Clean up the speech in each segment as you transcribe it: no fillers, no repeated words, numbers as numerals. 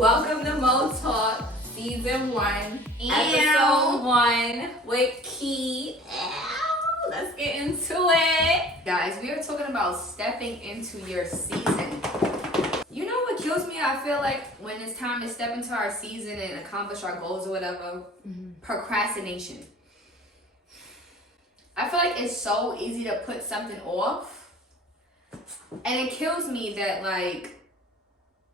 Welcome to Mo Talk Season 1, Episode 1 with Key. Let's get into it. Guys, we are talking about stepping into your season. You know what kills me? I feel like when it's time to step into our season and accomplish our goals or whatever, procrastination. I feel like it's so easy to put something off, and it kills me that like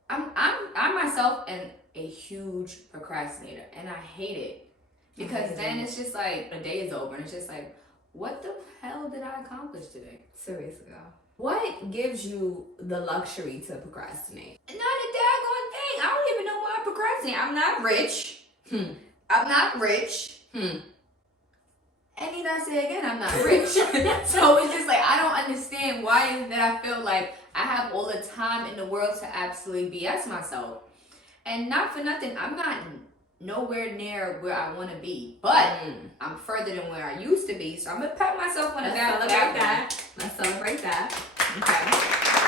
I myself am a huge procrastinator, and I hate it because then it's just like the day is over, and it's just like, what the hell did I accomplish today? Seriously though. What gives you the luxury to procrastinate? Not a daggone thing. I don't even know why I procrastinate. I'm not rich. I'm not rich. And need I say again, I'm not rich. So it's just like, I don't understand why is it that I feel like I have all the time in the world to absolutely BS myself. And not for nothing, I'm not nowhere near where I want to be, but I'm further than where I used to be. So I'm gonna pat myself on the back. Let's celebrate that. Okay.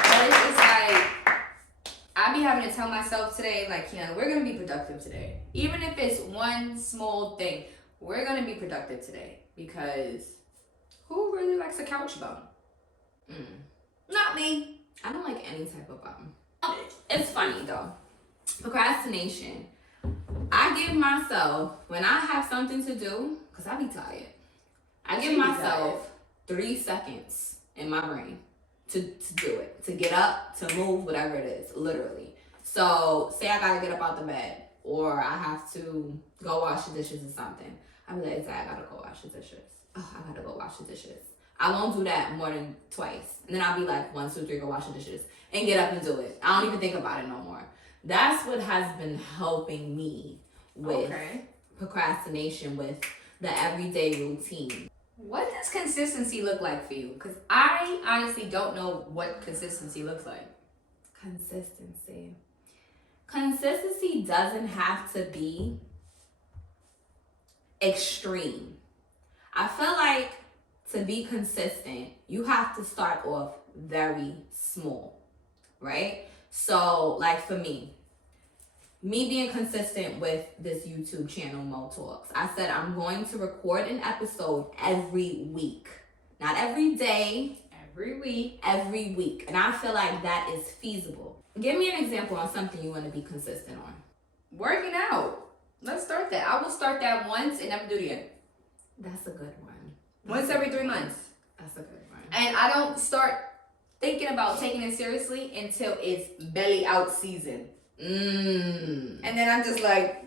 But it's just like, I be having to tell myself today, like, you know, we're gonna be productive today. Even if it's one small thing, we're gonna be productive today. Because who really likes a couch bum? Not me. I don't like any type of bum. It's funny though. Procrastination. I give myself, when I have something to do, because I be tired, I give myself 3 seconds in my brain to do it. To get up, to move, whatever it is, literally. So say I gotta get up out the bed, or I have to go wash the dishes or something. I'm like, I gotta go wash the dishes. Oh, I gotta go wash the dishes. I won't do that more than twice. And then I'll be like, 1, 2, 3, go wash the dishes. And get up and do it. I don't even think about it no more. That's what has been helping me with procrastination, with the everyday routine. What does consistency look like for you? Because I honestly don't know what consistency looks like. Consistency doesn't have to be extreme. I feel like to be consistent, you have to start off very small, right? So like for me being consistent with this YouTube channel, Mo Talks, I said I'm going to record an episode every week. Not every day, every week. And I feel like that is feasible. Give me an example on something you want to be consistent on. Working out. Let's start that. I will start that once and never do it again. That's a good one. Once every 3 months. That's a good one. And I don't start thinking about taking it seriously until it's belly out season. And then I'm just like,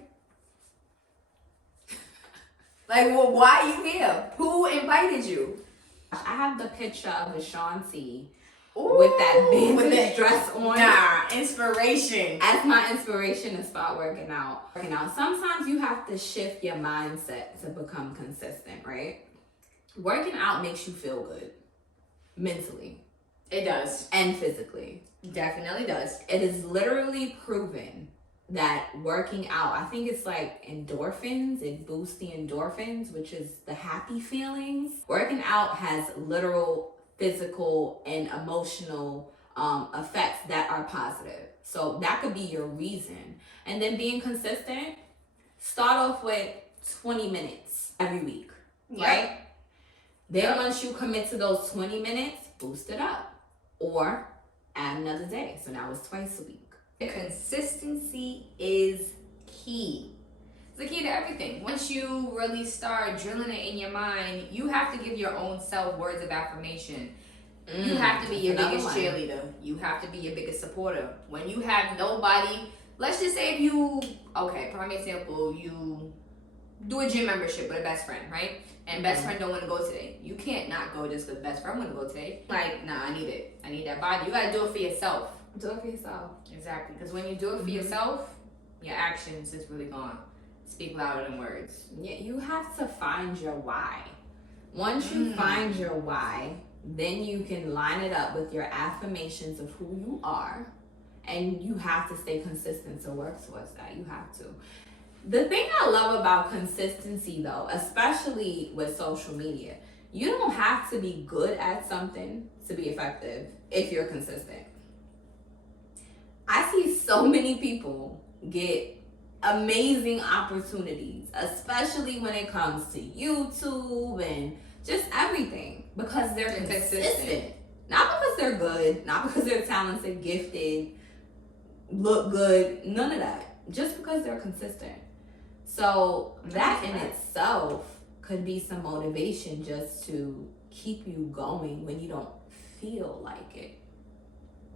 well, why are you here? Who invited you? I have the picture of Ashanti with that vintage dress on. Nah, inspiration. As my inspiration to start working out. Sometimes you have to shift your mindset to become consistent, right? Working out makes you feel good mentally. It does. And physically. Definitely does. It is literally proven that working out, I think it's like endorphins, it boosts the endorphins, which is the happy feelings. Working out has literal physical and emotional effects that are positive. So that could be your reason. And then being consistent, start off with 20 minutes every week, right? Then once you commit to those 20 minutes, boost it up. Or add another day. So now it's twice a week. Consistency is key. It's the key to everything. Once you really start drilling it in your mind, you have to give your own self words of affirmation. You have to be your biggest cheerleader. You have to be your biggest supporter. When you have nobody, let's just say if you, prime example, you do a gym membership with a best friend, right? And best friend don't want to go today. You can't not go just because best friend want to go today. Like, nah, I need it. I need that body. You got to do it for yourself. Do it for yourself. Exactly. Because when you do it for yourself, your actions is really gone. Speak louder than words. Yeah, you have to find your why. Once you find your why, then you can line it up with your affirmations of who you are. And you have to stay consistent to work towards that. You have to. The thing I love about consistency though, especially with social media, you don't have to be good at something to be effective if you're consistent. I see so many people get amazing opportunities, especially when it comes to YouTube and just everything, because they're consistent. Not because they're good, not because they're talented, gifted, look good, none of that. Just because they're consistent. So that in itself could be some motivation just to keep you going when you don't feel like it.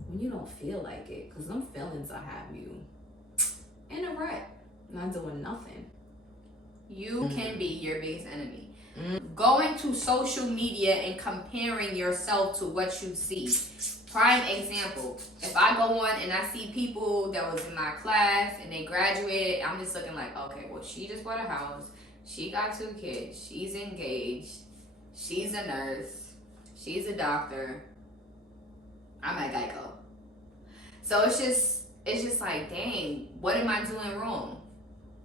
When you don't feel like it, because them feelings will have you in a rut, not doing nothing. You can be your biggest enemy. Going to social media and comparing yourself to what you see. Prime example, if I go on and I see people that was in my class and they graduated, I'm just looking like, okay, well, she just bought a house, she got 2 kids, she's engaged, she's a nurse, she's a doctor, I'm at Geico. So it's just like, dang, what am I doing wrong?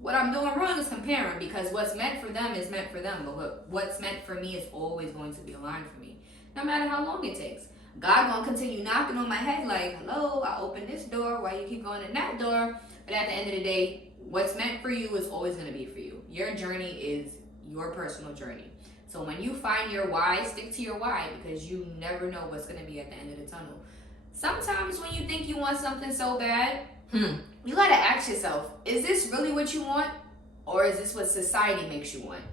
What I'm doing wrong is comparing, because what's meant for them is meant for them, but what's meant for me is always going to be aligned for me, no matter how long it takes. God gonna continue knocking on my head like, hello, I opened this door, why you keep going in that door? But at the end of the day, what's meant for you is always gonna be for you. Your journey is your personal journey. So when you find your why, stick to your why, because you never know what's gonna be at the end of the tunnel. Sometimes when you think you want something so bad, you gotta ask yourself, is this really what you want? Or is this what society makes you want?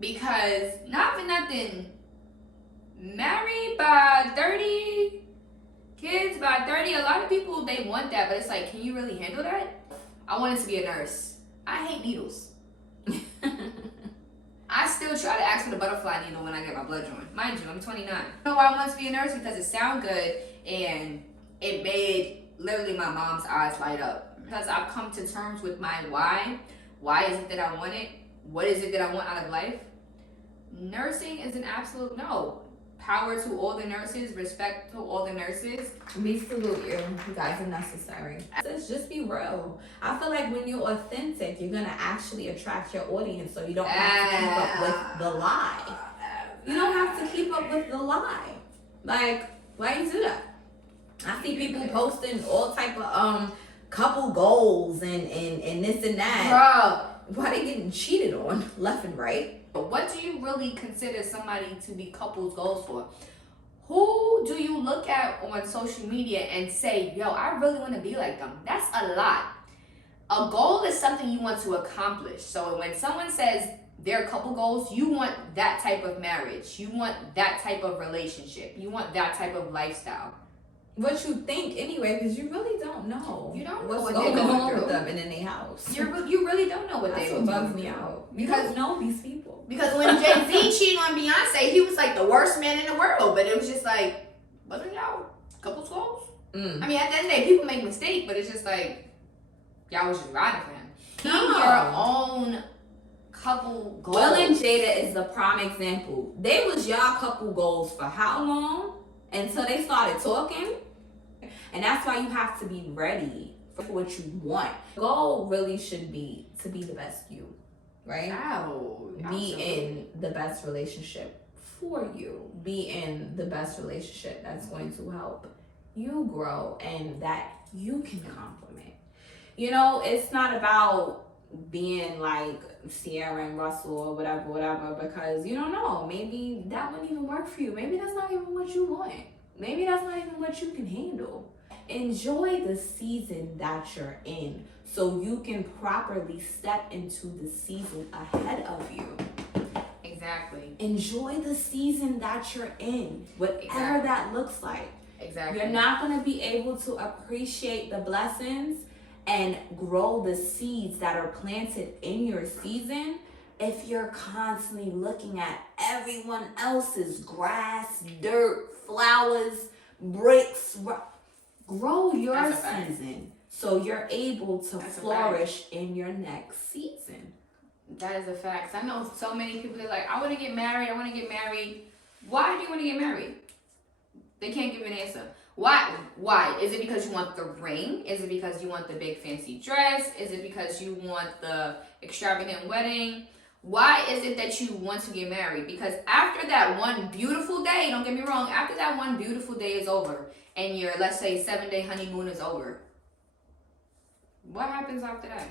Because not for nothing, married by 30, kids by 30, a lot of people, they want that, but it's like, can you really handle that? I wanted to be a nurse. I hate needles. I still try to ask for the butterfly needle when I get my blood drawn. Mind you, I'm 29. You know why I wanted to be a nurse? Because it sounded good and it made literally my mom's eyes light up. Because I've come to terms with my why. Why is it that I want it? What is it that I want out of life? Nursing is an absolute no. Power to all the nurses, respect to all the nurses. We salute you. You guys are necessary. Let's just be real. I feel like when you're authentic, you're gonna actually attract your audience, so you don't have to keep up with the lie. You don't have to keep up with the lie. Like, why you do that? I see people posting all type of couple goals and this and that. Bro, why they getting cheated on left and right? What do you really consider somebody to be couples goals for? Who do you look at on social media and say, yo, I really want to be like them? That's a lot. A goal is something you want to accomplish. So when someone says their couple goals, you want that type of marriage. You want that type of relationship. You want that type of lifestyle. What you think anyway, because you really don't know. You don't know what's what going they're going on through with them and in their house. You really don't know what That's they what go bugs through. me out. Because You don't know these people. Because when Jay-Z cheated on Beyonce, he was like the worst man in the world. But it was just like, wasn't y'all couples goals? I mean, at the end of the day, people make mistakes, but it's just like, y'all was just riding for him. Keep your own couple goals. Will and Jada is the prime example. They was y'all couple goals for how long? Until they started talking. And that's why you have to be ready for what you want. The goal really should be to be the best you, right? Be in the best relationship for you. Be in the best relationship that's going to help you grow and that you can compliment. You know, it's not about being like Sierra and Russell or whatever, because you don't know. Maybe that wouldn't even work for you. Maybe that's not even what you want. Maybe that's not even what you can handle. Enjoy the season that you're in so you can properly step into the season ahead of you. Exactly. Enjoy the season that you're in, whatever that looks like. Exactly. You're not going to be able to appreciate the blessings and grow the seeds that are planted in your season if you're constantly looking at everyone else's grass, dirt, flowers, bricks. Grow your season so you're able to flourish in your next season. That is a fact. I know so many people that are like, I want to get married. Why do you want to get married? They can't give an answer. Why? Is it because you want the ring? Is it because you want the big fancy dress? Is it because you want the extravagant wedding? Why is it that you want to get married? Because after that one beautiful day, don't get me wrong, after that one beautiful day is over and your, let's say, 7-day honeymoon is over, What happens after that?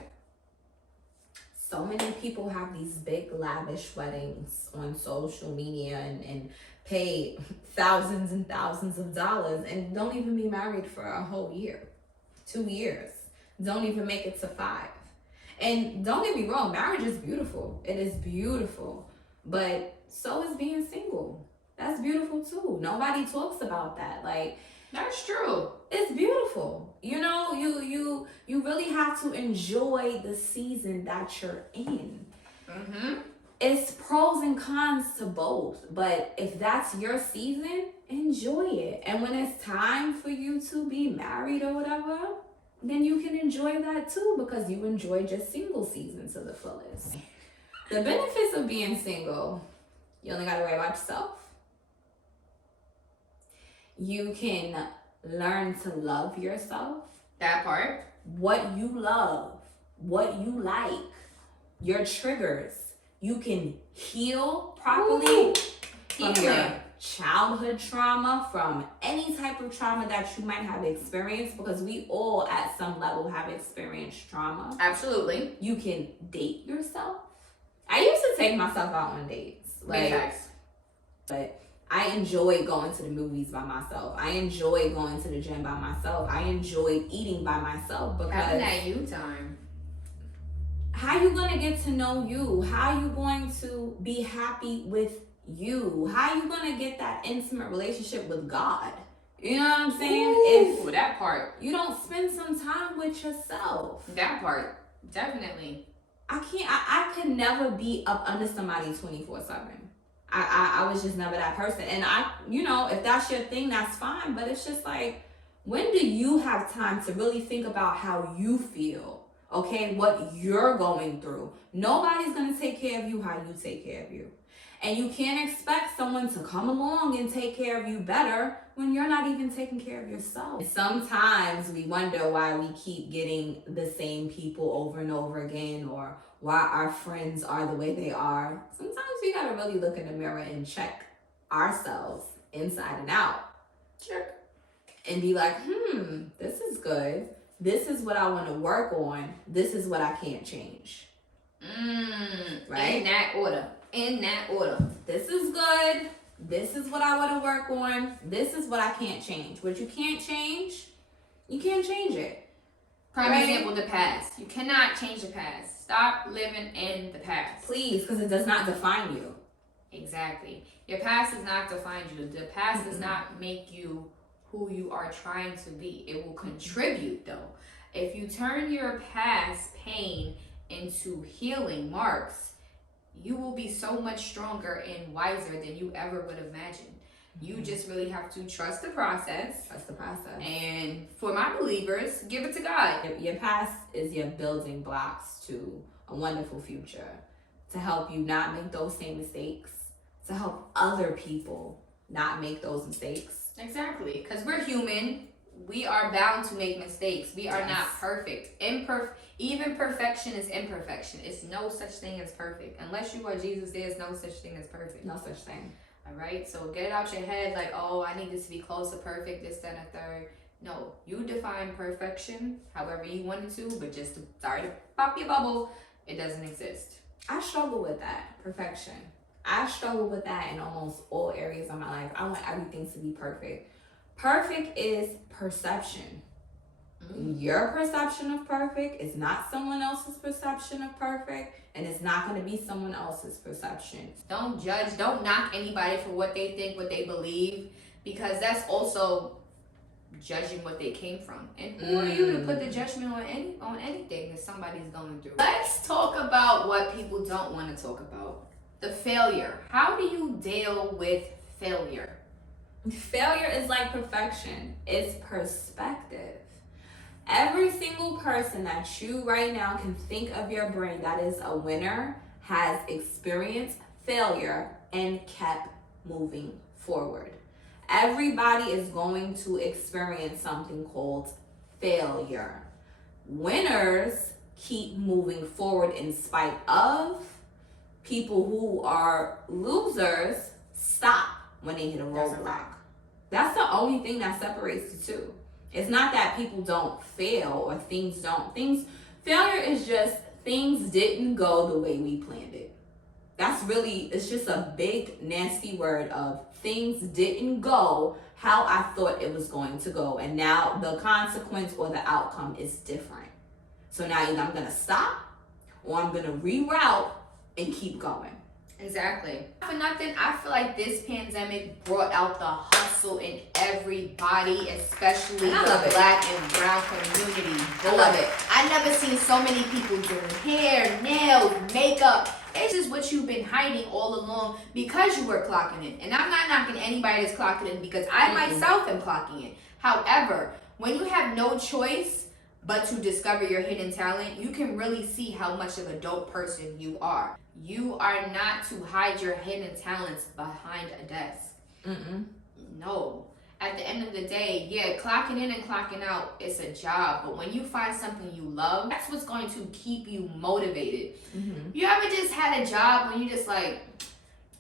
So many people have these big lavish weddings on social media and pay thousands and thousands of dollars and don't even be married for a whole year, 2 years. Don't even make it to 5. And don't get me wrong, marriage is beautiful. It is beautiful. But so is being single. That's beautiful too. Nobody talks about that. Like, that's true. It's beautiful. You know, you really have to enjoy the season that you're in. Mm-hmm. It's pros and cons to both. But if that's your season, enjoy it. And when it's time for you to be married or whatever, then you can enjoy that too, because you enjoyed your single season to the fullest. The benefits of being single: you only gotta worry about yourself. You can learn to love yourself. That part. What you love, what you like, your triggers. You can heal properly from your childhood trauma, from any type of trauma that you might have experienced, because we all at some level have experienced trauma. Absolutely. You can date yourself. I used to take myself out on dates. But I enjoy going to the movies by myself. I enjoy going to the gym by myself. I enjoy eating by myself, because having that you time. How you gonna get to know you? How you going to be happy with you? How you gonna get that intimate relationship with God? You know what I'm saying? Ooh, if that part. You don't spend some time with yourself. That part. Definitely. I could never be up under somebody 24/7. I was just never that person. And if that's your thing, that's fine. But it's just like, when do you have time to really think about how you feel? Okay, what you're going through. Nobody's going to take care of you how you take care of you. And you can't expect someone to come along and take care of you better when you're not even taking care of yourself. Sometimes we wonder why we keep getting the same people over and over again, or why our friends are the way they are. Sometimes we gotta really look in the mirror and check ourselves inside and out. Check. And be like, this is good. This is what I want to work on. This is what I can't change. Right? In that order. This is good. This is what I want to work on. This is what I can't change. What you can't change, you can't change it. Prime example, the past. You cannot change the past. Stop living in the past. Please, because it does not define you. Exactly. Your past does not define you. The past does not make you who you are trying to be. It will contribute, though. If you turn your past pain into healing marks, you will be so much stronger and wiser than you ever would have imagined. You just really have to trust the process. Trust the process. And for my believers, give it to God. Your past is your building blocks to a wonderful future, to help you not make those same mistakes, to help other people not make those mistakes. Exactly, because we're human. We are bound to make mistakes. We are not perfect. Even perfection is imperfection. It's no such thing as perfect. Unless you are Jesus, there's no such thing as perfect. No such thing. All right, so get it out your head like, oh, I need this to be close to perfect, this, that, and a third. No, you define perfection however you wanted to, but just to pop your bubble, it doesn't exist. I struggle with that, perfection. I struggle with that in almost all areas of my life. I want everything to be perfect. Perfect is perception. Your perception of perfect is not someone else's perception of perfect, and it's not going to be someone else's perception. Don't judge. Don't knock anybody for what they think, what they believe, because that's also judging what they came from. And who are you to put the judgment on anything that somebody's going through? Let's talk about what people don't want to talk about. The failure. How do you deal with failure? Failure is like perfection. It's perspective. Every single person that you right now can think of your brain that is a winner has experienced failure and kept moving forward. Everybody is going to experience something called failure. Winners keep moving forward in spite of. People who are losers stop when they hit a roadblock. That's the only thing that separates the two. It's not that people don't fail or failure is just things didn't go the way we planned it. It's just a big, nasty word of things didn't go how I thought it was going to go. And now the consequence or the outcome is different. So now either I'm going to stop or I'm going to reroute and keep going. Exactly. For nothing, I feel like this pandemic brought out the hustle in everybody, especially the Black and brown community. I love it. I never seen so many people doing hair, nails, makeup. It's just what you've been hiding all along because you were clocking in. And I'm not knocking anybody that's clocking in because I myself am clocking in. However, when you have no choice but to discover your hidden talent, you can really see how much of a dope person you are. You are not to hide your hidden talents behind a desk. No. At the end of the day, yeah, clocking in and clocking out is a job. But when you find something you love, that's what's going to keep you motivated. You ever just had a job when you just like,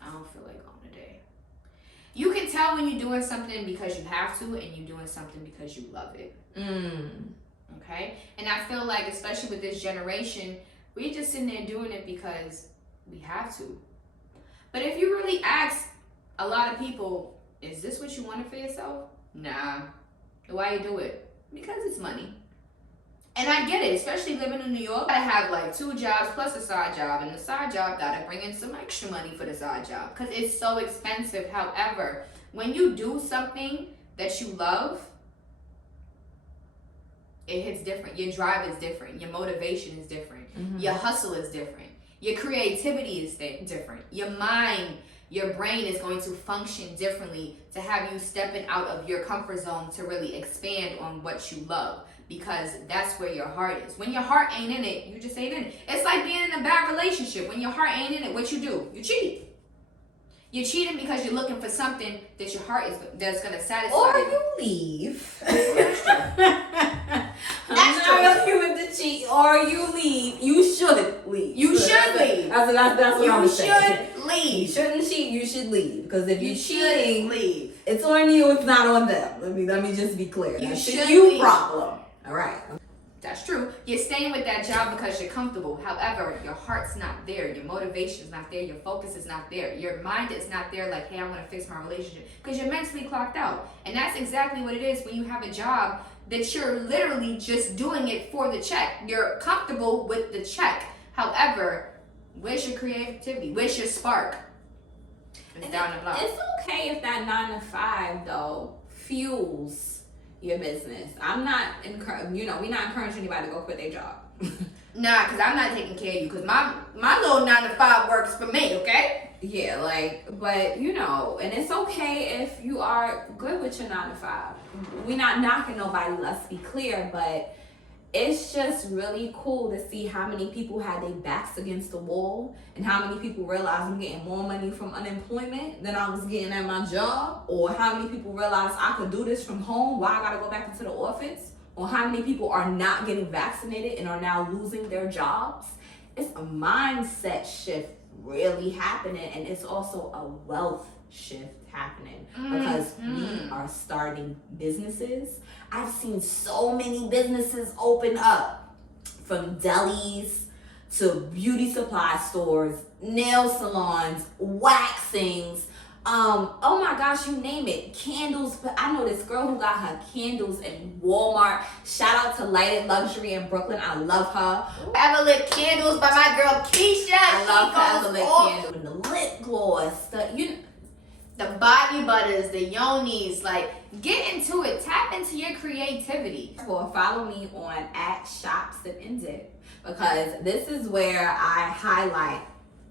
I don't feel like going today? You can tell when you're doing something because you have to and you're doing something because you love it. Okay? And I feel like, especially with this generation, we're just sitting there doing it because we have to. But if you really ask a lot of people, is this what you wanted for yourself? Nah. Why you do it? Because it's money. And I get it, especially living in New York. I have like 2 jobs plus a side job, and the side job gotta bring in some extra money for the side job because it's so expensive. However, when you do something that you love, it hits different. Your drive is different. Your motivation is different. Your hustle is different. Your creativity is different. Your mind, your brain is going to function differently to have you stepping out of your comfort zone to really expand on what you love, because that's where your heart is. When your heart ain't in it, you just ain't in it. It's like being in a bad relationship. When your heart ain't in it, what you do? You cheat. You're cheating because you're looking for something that your heart that's gonna satisfy. Or you leave. That's true. I'm not with the cheat. Or you leave. You should leave. You should leave. That's what I'm saying. You should leave. You shouldn't cheat. You should leave. Because if you're cheating, leave. It's on you. It's not on them. Let me just be clear. That's you problem. All right. That's true. You're staying with that job because you're comfortable. However, your heart's not there. Your motivation's not there. Your focus is not there. Your mind is not there like, hey, I want to fix my relationship. Because you're mentally clocked out. And that's exactly what it is when you have a job that you're literally just doing it for the check. You're comfortable with the check. However, where's your creativity? Where's your spark? It's down the block. It's okay if that 9 to 5, though, fuels your business. I'm not we're not encouraging anybody to go quit their job. Nah, because I'm not taking care of you, because my little 9 to 5 works for me, okay? Yeah, but and it's okay if you are good with your 9 to 5. We're not knocking nobody, let's be clear, but it's just really cool to see how many people had their backs against the wall and how many people realize I'm getting more money from unemployment than I was getting at my job, or how many people realize I could do this from home, why I gotta go back into the office, or how many people are not getting vaccinated and are now losing their jobs. It's a mindset shift really happening, and it's also a wealth shift happening because we are starting businesses. I've seen so many businesses open up, from delis to beauty supply stores, nail salons, waxings, oh my gosh, you name it, candles. But I know this girl who got her candles in Walmart. Shout out to Lighted Luxury in Brooklyn. I love her. Everlit Candles by my girl Keisha. I love her Everlit Candles. And the lip gloss, the body butters, the yonis, like, get into it. Tap into your creativity. Well, follow me on @ShopSipAndDip, because this is where I highlight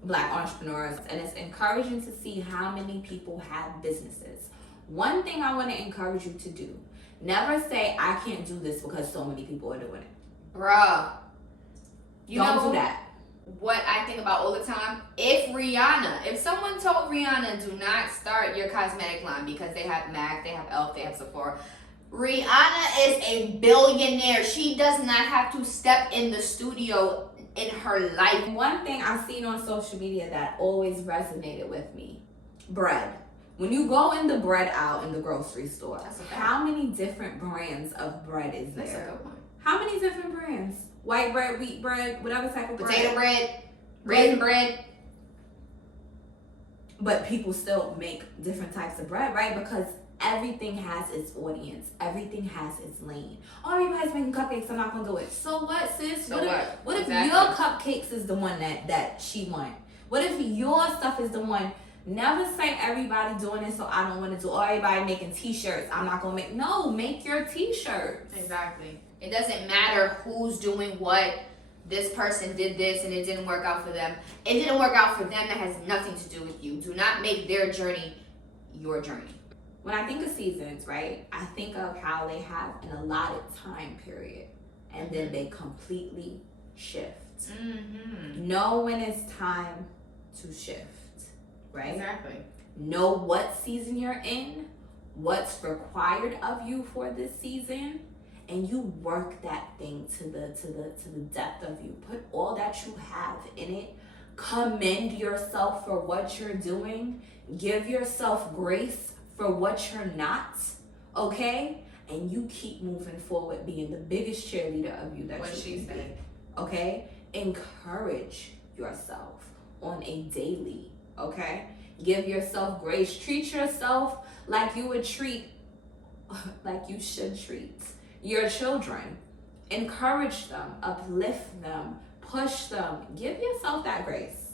Black entrepreneurs, and it's encouraging to see how many people have businesses. One thing I want to encourage you to do: never say I can't do this because so many people are doing it. Bruh. Don't do that. What I think about all the time, if someone told Rihanna, do not start your cosmetic line because they have MAC, they have ELF, they have Sephora. Rihanna is a billionaire. She does not have to step in the studio in her life. One thing I've seen on social media that always resonated with me: bread. When you go in the bread aisle in the grocery store, That's a fact. how many different brands of bread is there? That's a good one. How many different brands? White bread, wheat bread, whatever type of Potato bread. raisin bread. But people still make different types of bread, right? Because everything has its audience. Everything has its lane. Oh, everybody's making cupcakes. I'm not going to do it. So what, sis? So what if Exactly. your cupcakes is the one that she want? What if your stuff is the one? Never say everybody doing it, so I don't want to do. Or everybody making t-shirts. I'm not going to make. No, make your t-shirts. Exactly. It doesn't matter who's doing what. This person did this and it didn't work out for them. It didn't work out for them. That has nothing to do with you. Do not make their journey your journey. When I think of seasons, right, I think of how they have an allotted time period and then they completely shift. Mm-hmm. Know when it's time to shift, right? Exactly. Know what season you're in, what's required of you for this season, and you work that thing to the depth of you. Put all that you have in it. Commend yourself for what you're doing. Give yourself grace for what you're not, okay? And you keep moving forward, being the biggest cheerleader of you that What you she can said. be, okay? Encourage yourself on a daily, okay? Give yourself grace. Treat yourself like you would treat, like you should treat your children. Encourage them, uplift them, push them. Give yourself that grace.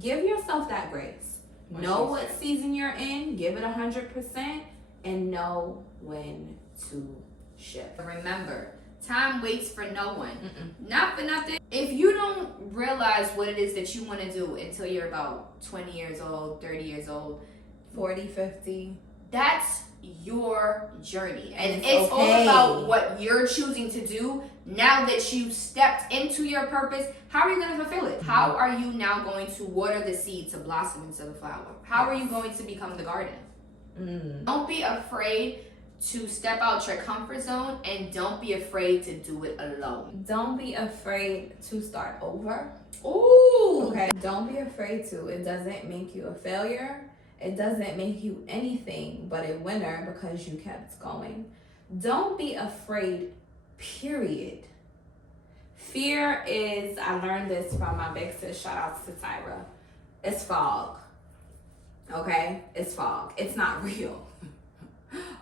Give yourself that grace. Know what season you're in, give it 100%, and know when to shift. Remember, time waits for no one. Not for nothing. If you don't realize what it is that you want to do until you're about 20 years old, 30 years old, 40, 50. that's your journey. And It's it's all okay. about what you're choosing to do now that you've stepped into your purpose. How are you going to fulfill it? How are you now going to water the seed to blossom into the flower? How are you going to become the garden? Don't be afraid to step out your comfort zone, and don't be afraid to do it alone. Don't be afraid to start over. Ooh. Okay. Don't be afraid to. It doesn't make you a failure. It doesn't make you anything but a winner because you kept going. Don't be afraid, period. Fear is, I learned this from my big sis, shout out to Tyra. It's fog. Okay? It's fog. It's not real.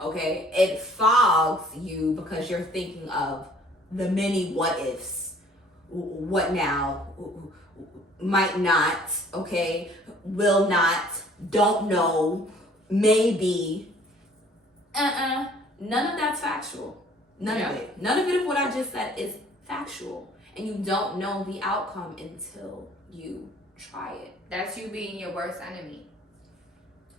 Okay? It fogs you because you're thinking of the many what ifs. What now? Might not, okay? Will not, don't know, maybe. None of that's factual. None of it. None of it of what I just said is factual. And you don't know the outcome until you try it. That's you being your worst enemy.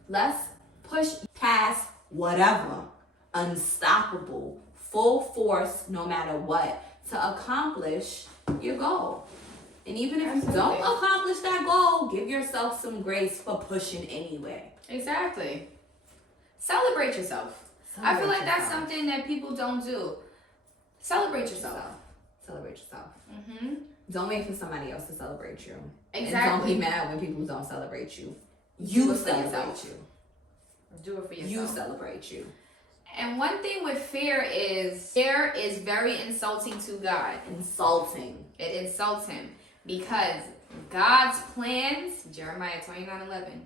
Let's push past whatever. Unstoppable. Full force, no matter what, to accomplish your goal. And even if you don't accomplish that goal, give yourself some grace for pushing anyway. Exactly. Celebrate yourself. I feel like that's something that people don't do. Celebrate yourself. Celebrate yourself. Mm-hmm. Don't wait for somebody else to celebrate you. Exactly. And don't be mad when people don't celebrate you. Do You it for celebrate yourself. you. Do it for yourself. You celebrate you. And one thing with fear is very insulting to God. Insulting. It insults him because God's plans, Jeremiah 29:11,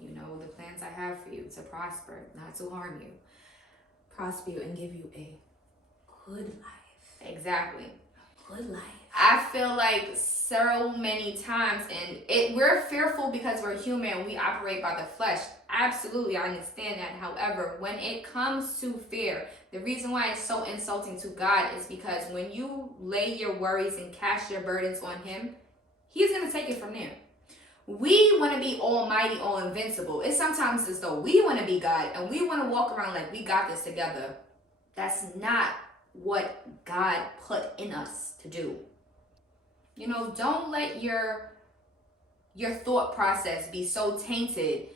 you know the plans I have for you, to prosper, not to harm you. Prosper you and give you a good life. Exactly. Good life. I feel like so many times, and we're fearful because we're human, we operate by the flesh. Absolutely, I understand that. However, when it comes to fear, the reason why it's so insulting to God is because when you lay your worries and cast your burdens on him, he's going to take it from there. We want to be almighty, all invincible. It's sometimes as though we want to be God and we want to walk around like we got this together. That's not what God put in us to do. You know, don't let your thought process be so tainted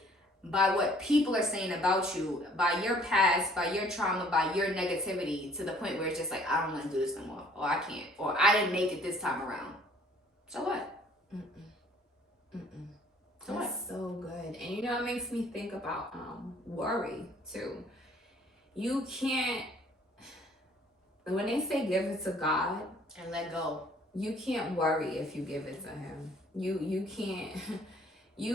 by what people are saying about you, by your past, by your trauma, by your negativity, to the point where it's just like, I don't want to do this no more, or I can't, or I didn't make it this time around. So what? That's so good. And you know, it makes me think about worry too. You can't, when they say give it to God and let go, you can't worry if you give it to him. You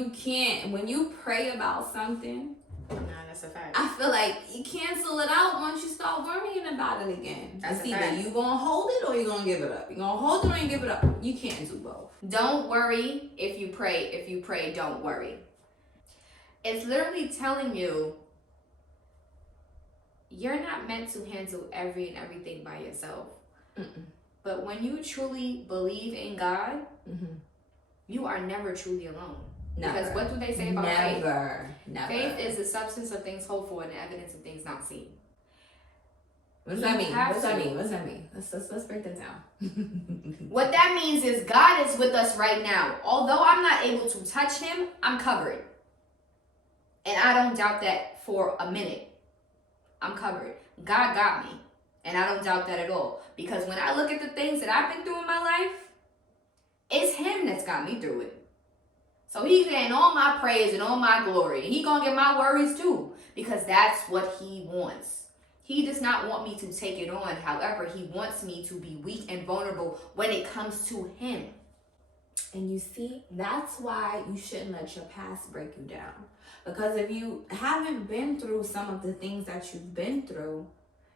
can't when you pray about something. Nah, that's a fact. I feel like you cancel it out once you start worrying about it again. That's it's a either fact. you gonna hold it or you gonna give it up. You gonna hold it or you give it up. You can't do both. Don't worry if you pray. If you pray, don't worry. It's literally telling you you're not meant to handle everything by yourself. Mm-mm. But when you truly believe in God, Mm-hmm. you are never truly alone. Never. Because what do they say about faith? Never. Faith is the substance of things hoped for and the evidence of things not seen. What does that mean? What does that mean? Let's break that down. What that means is God is with us right now. Although I'm not able to touch him, I'm covered. And I don't doubt that for a minute. I'm covered. God got me. And I don't doubt that at all. Because when I look at the things that I've been through in my life, it's him that's got me through it. So he's getting all my praise and all my glory. And he gonna get my worries too. Because that's what he wants. He does not want me to take it on. However, he wants me to be weak and vulnerable when it comes to him. And you see, that's why you shouldn't let your past break you down. Because if you haven't been through some of the things that you've been through,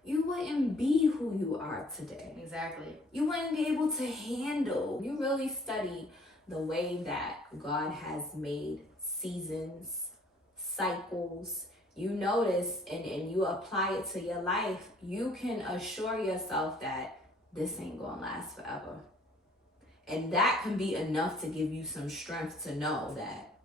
you wouldn't be who you are today. Exactly. You wouldn't be able to handle. You really study the way that God has made seasons, cycles. You notice and you apply it to your life, you can assure yourself that this ain't gonna last forever. And that can be enough to give you some strength to know that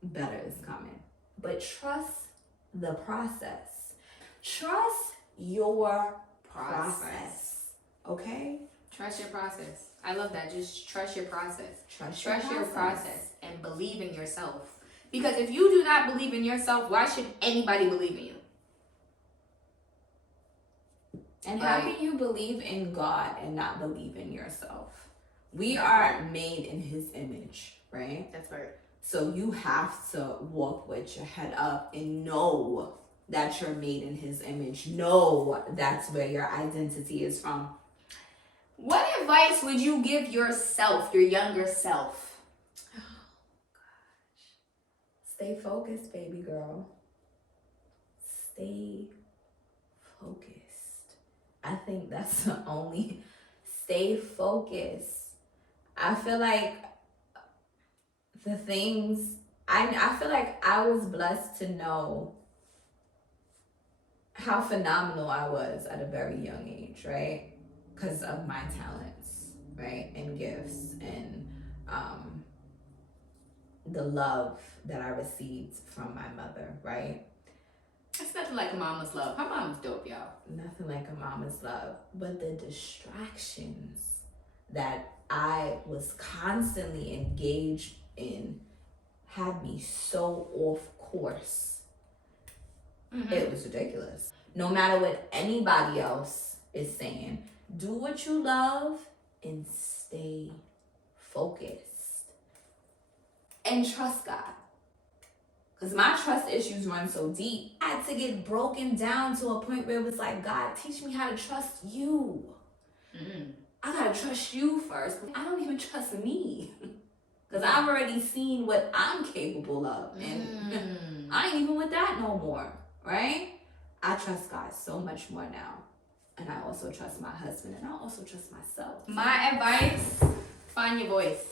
better is coming. But trust the process. Trust your process. Okay? Trust your process. I love that. Just trust your process. Trust your process and believe in yourself. Because if you do not believe in yourself, why should anybody believe in you? And how can you believe in God and not believe in yourself? We are made in his image, right? That's right. So you have to walk with your head up and know that you're made in his image. Know that's where your identity is from. What advice would you give yourself, your younger self? Oh, gosh. Stay focused, baby girl. Stay focused. I think that's the only... Stay focused. I feel like the things... I feel like I was blessed to know how phenomenal I was at a very young age, right? Because of my talents, right? And gifts and the love that I received from my mother, right? It's nothing like a mama's love. Her mama's dope, y'all. Nothing like a mama's love. But the distractions that I was constantly engaged in had me so off course. Mm-hmm. It was ridiculous. No matter what anybody else is saying, do what you love and stay focused. And trust God. Because my trust issues run so deep, I had to get broken down to a point where it was like, God, teach me how to trust you. I gotta trust you first. I don't even trust me. Because I've already seen what I'm capable of. And I ain't even with that no more, right? I trust God so much more now. And I also trust my husband. And I also trust myself. My advice, find your voice.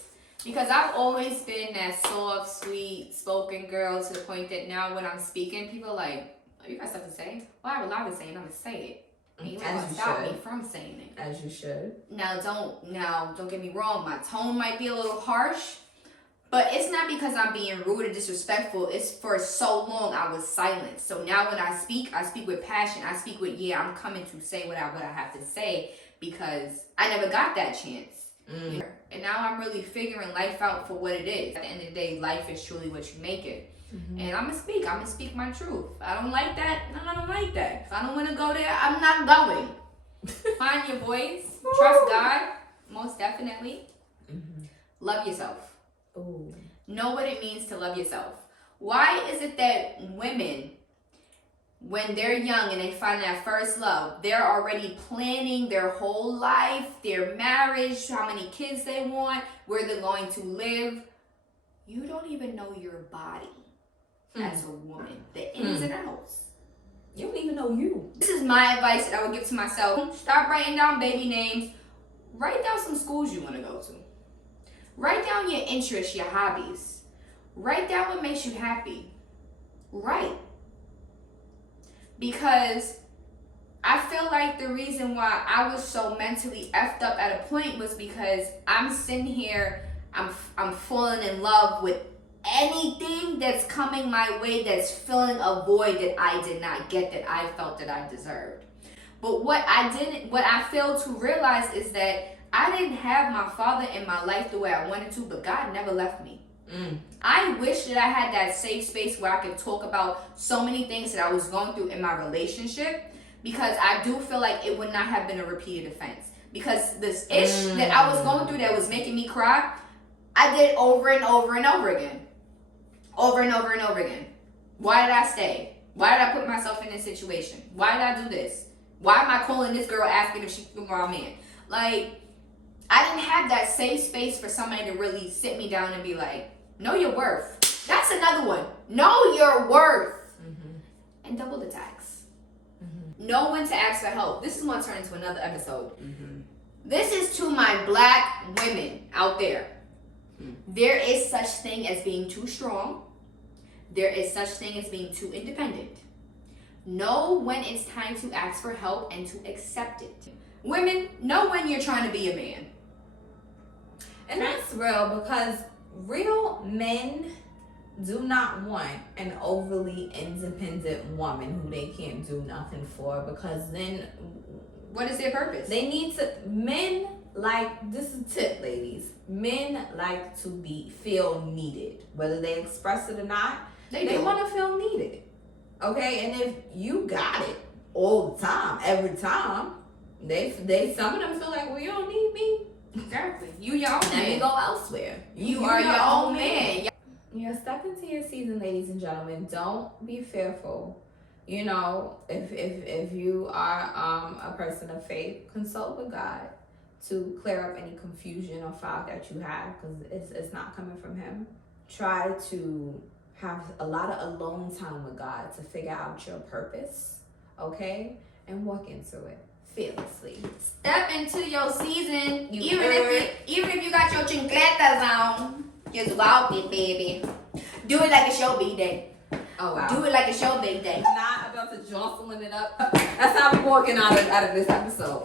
Because I've always been that soft, sweet, spoken girl to the point that now when I'm speaking, people are like, oh, you got stuff to say? Well, I have a lot to say and I'm going to say it. And you ain't going to stop me from saying it. As you should. Now, don't get me wrong. My tone might be a little harsh. But it's not because I'm being rude or disrespectful. It's for so long I was silent. So now when I speak with passion. I speak with, I'm coming to say what I have to say. Because I never got that chance. And now I'm really figuring life out for what it is. At the end of the day, life is truly what you make it. And I'm gonna speak my truth. If I don't like that, then I don't like that. If I don't want to go there, I'm not going. Find your voice. Trust God, most definitely. Love yourself. Ooh. know what it means to love yourself. Why is it that women, when they're young and they find that first love, they're already planning their whole life, their marriage, how many kids they want, where they're going to live? You don't even know your body as a woman, the ins and outs. You don't even know you. This is my advice that I would give to myself. Start writing down baby names. Write down some schools you want to go to. Write down your interests, your hobbies. Write down what makes you happy. Write. Because I feel like the reason why I was so mentally effed up at a point was because I'm sitting here, I'm falling in love with anything that's coming my way that's filling a void that I did not get, that I felt that I deserved. But what I failed to realize is that I didn't have my father in my life the way I wanted to, but God never left me. I wish that I had that safe space where I could talk about so many things that I was going through in my relationship, because I do feel like it would not have been a repeated offense. Because this ish that I was going through that was making me cry, I did over and over and over again. Over and over and over again. Why did I stay? Why did I put myself in this situation? Why did I do this? Why am I calling this girl asking if she's with my man? Like, I didn't have that safe space for somebody to really sit me down and be like, know your worth. That's another one. Know your worth. And double the tax. Know when to ask for help. This is going to turn into another episode. This is to my black women out there. There is such thing as being too strong. There is such thing as being too independent. Know when it's time to ask for help and to accept it. Women, know when you're trying to be a man. And that's real, because real men do not want an overly independent woman who they can't do nothing for, because then what is their purpose? They need to, men like, this is a tip, ladies. Men like to feel needed. Whether they express it or not, they want to feel needed. Okay? And if you got it all the time, every time, they some of them feel like, well, you don't need me. Exactly. You your own man. Let me go elsewhere. You are your own man. You're stepping into your season, ladies and gentlemen. Don't be fearful. You know, if you are a person of faith, consult with God to clear up any confusion or fog that you have, because it's not coming from Him. Try to have a lot of alone time with God to figure out your purpose, okay? And walk into it fearlessly. Step into your season. Even if you got your chincletas on, just walk it, baby. Do it like it's your B-day. Oh, wow. Do it like it's your big day. Not about to jostling it up. That's how we're walking out of this episode.